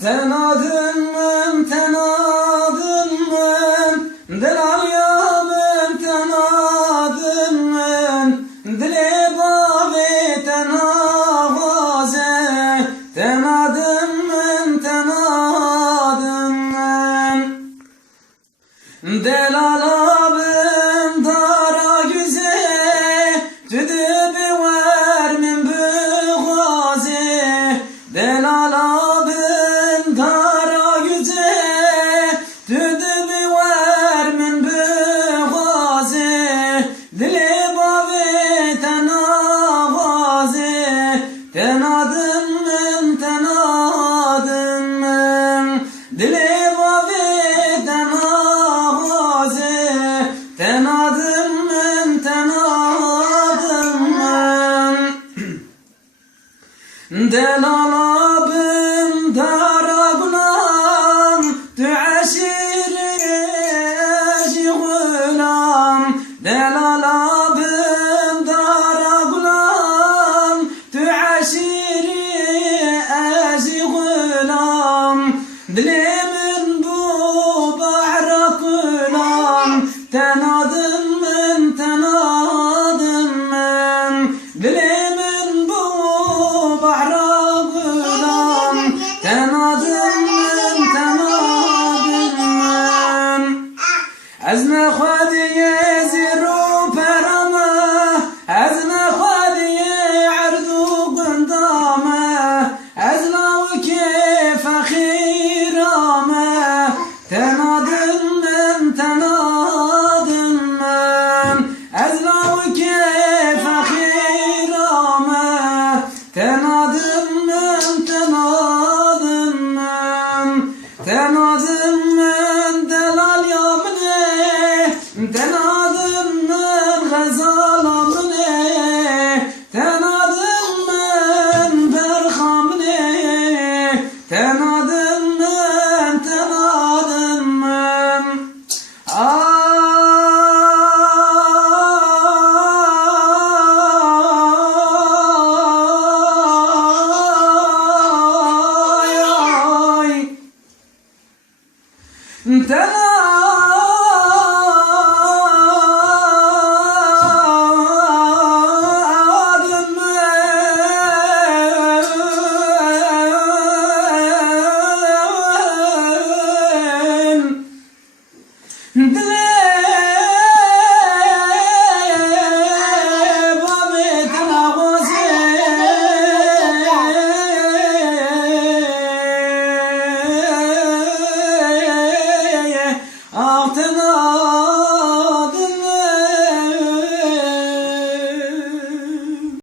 Tenadın men, tenadın men, delal yamen tenadın men, dile bavi tenavaze, tenadın men, tenadın men, delal abim dara güzel, tüdübü ver min büğaze, delal abim dara güzel, tüdübü ver min büğaze, dili bavi tenavaze, tenadın men, tenadın men, dili bavi tenavaze, tenadın men, tenadın men. Delal abim dara gulam, tuaşiri eşi gulam, delal abim dara gulam, tuaşiri eşi gulam, dilimin bu bahra gulam, tenadın men, tenadın men, dilimin bu bahra gulam, tenadın men, tenadın men. Ezne khadiye ziru perama, ezne khadiye ardu gundama, ezla vke fakhirama, tenadın men, tenadın men, ezla vke fakhirama, tenadın men, tenadın men, tenadın men, delal yamne, tenadın men, gazal amne, tenadın men, berhamne, tenadın men, tenadın men. Altına